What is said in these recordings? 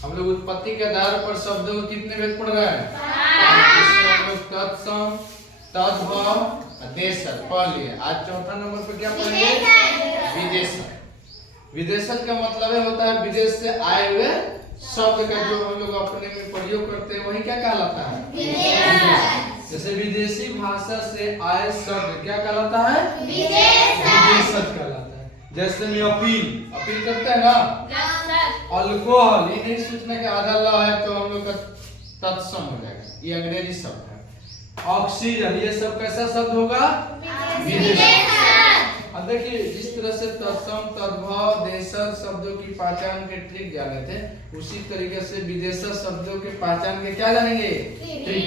हम लोग उत्पत्ति के आधार पर शब्दों को कितने भेद पढ़ रहे हैं? हम लोग तत्सम, तद्भव, देशर पढ़ लिए। आज चौथा नंबर पर क्या पढ़ेंगे? विदेशर। विदेशर का मतलब होता है विदेश से आए हुए शब्द का जो हम लोग अपने में प्रयोग करते हैं वही क्या कहलाता है? विदेशर। जैसे विदेशी भाषा से आए शब्द क्या कहलाता है? विदेशर कहलाता है। जैसे में अपील करते हैं ना, अल्कोहल, ये नहीं सोचना कि आधा ल है तो हम लोग का तत्सम हो जाएगा, ये अंग्रेजी शब्द है। ऑक्सीजन, ये सब कैसा शब्द होगा? विदेशर। अब देखिए जिस तरह से तत्सम, तद्भव, देशर शब्दों की पहचान के ट्रिक जाने थे, उसी तरीके से विदेशर शब्दों के पहचान के क्या जानेंगे? ट्रिक।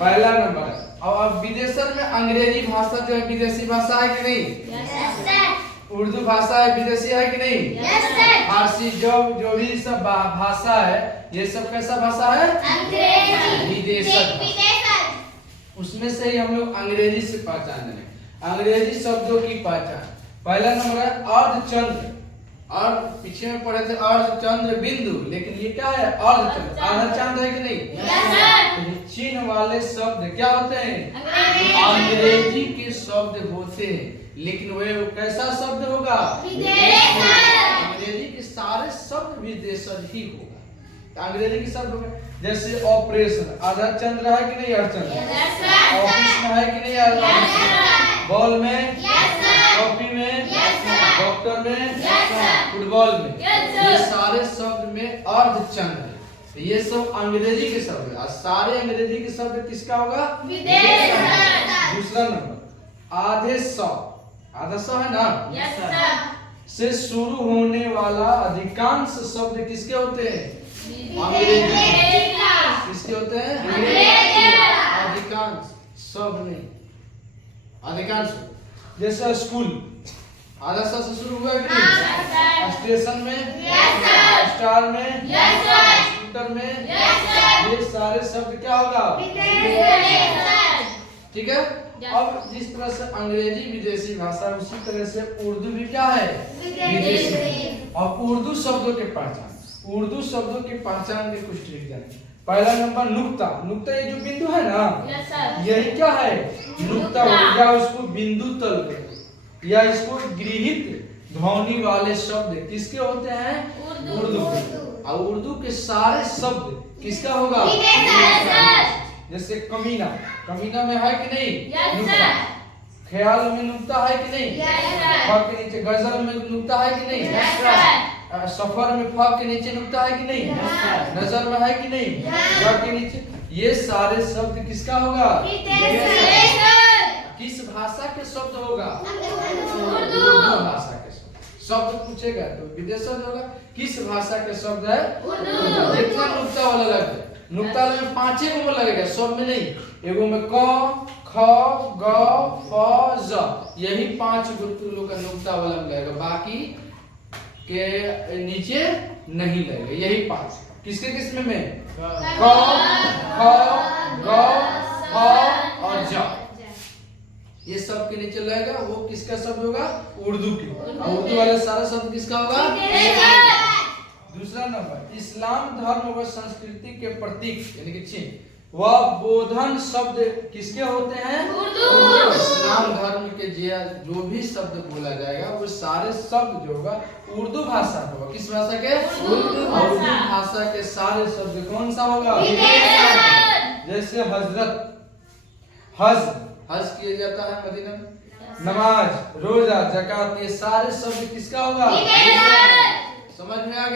पहला नंबर है। अब विदेशर में अंग्रेजी भाषा जो है विदेशी भाषा है कि नहीं? उर्दू भाषा है विदेशी है कि नहीं? फारसी जो भी सब भाषा है ये सब कैसा भाषा है? विदेशर। उसमें से ही हम लोग अंग्रेजी से पहचान लेंगे। अंग्रेजी शब्दों की पहचान पहला नंबर है अर्धचंद्र। और पीछे में पढ़े थे अर्धचंद्र बिंदु, लेकिन ये क्या है? अर्धचंद्र। आधा चांद है कि नहीं? चिन्ह वाले शब्द क्या होते हैं? अंग्रेजी के शब्द होते हैं, लेकिन वे कैसा शब्द होगा? अंग्रेजी के सारे शब्द विदेशर ही होगा। अंग्रेजी के शब्द होगा। जैसे ऑपरेशन, आधा चंद्र है कि नहीं? अर्धचंद्र। ऑफिस में है कि नहीं? बॉल में, कॉपी में, डॉक्टर में, फुटबॉल में, ये सारे शब्द में अर्धचंद्र है। तो ये सब अंग्रेजी के शब्द है। और सारे अंग्रेजी के शब्द किसका होगा? विदेशर। दूसरा नंबर आधे सौ, आधा सौ है ना, से शुरू होने वाला अधिकांश शब्द किसके होते हैं? अंग्रेजी। किसके होते हैं? अधिकांश, सब नहीं, अधिकांश। जैसे स्कूल, आधा सा से शुरू हुआ कि नहीं? स्टेशन में, स्टार में, स्कूटर में, ये सारे शब्द क्या होगा? ठीक है। अब जिस तरह से अंग्रेजी विदेशी भाषा, उसी तरह से उर्दू भी क्या है? विदेशी। और उर्दू शब्दों के पहचान, उर्दू शब्दों की पहचान के कुछ ट्रिक जाने। पहला नंबर नुक्ता। नुक्ता ये जो बिंदु है ना, यही क्या है? नुक्ता। या उसको बिंदु तल या इसको गृहीत ध्वनि वाले शब्द किसके होते हैं? उर्दू के। और उर्दू के सारे शब्द किसका होगा? जैसे कमीना, कमीना में है कि नहीं? नुक्ता। ख्याल में नुक्ता है कि नहीं? फ के नीचे। गजल में नुक्ता है कि नहीं? सफर में फ के नीचे नुक्ता है कि नहीं? नजर में है कि नहीं? फ के नीचे। ये सारे शब्द किसका होगा? किस भाषा के शब्द होगा? उर्दू भाषा के शब्द। शब्द पूछेगा तो विदेशर होगा। किस भाषा के शब्द है? जितना नुक्ता वाला लगता है, नुक्ता में 5 गो लगेगा, सब में नहीं। एगो में क, ख, ग, फ, ज, यही 5 गो तुम लोग का नुक्ता वाला में लगेगा, बाकी के नीचे नहीं लगेगा। यही 5 किसके किस्म में? क, ख, ग, फ और ज, ये सब के नीचे लगेगा। वो किसका शब्द होगा? उर्दू के। उर्दू वाले सारा शब्द किसका होगा? दूसरा नंबर इस्लाम धर्म व संस्कृति के प्रतीक यानी कि चिन्ह व बोधन शब्द किसके होते हैं? उर्दू। इस्लाम धर्म के जो भी शब्द बोला जाएगा वो सारे शब्द जो होगा उर्दू भाषा का होगा। किस भाषा के? उर्दू भाषा के सारे शब्द कौन सा होगा? जैसे हजरत, हज किया जाता है मदीना में, नमाज, रोजा, ज़कात, ये सारे शब्द किसका होगा? समझ में आ गया?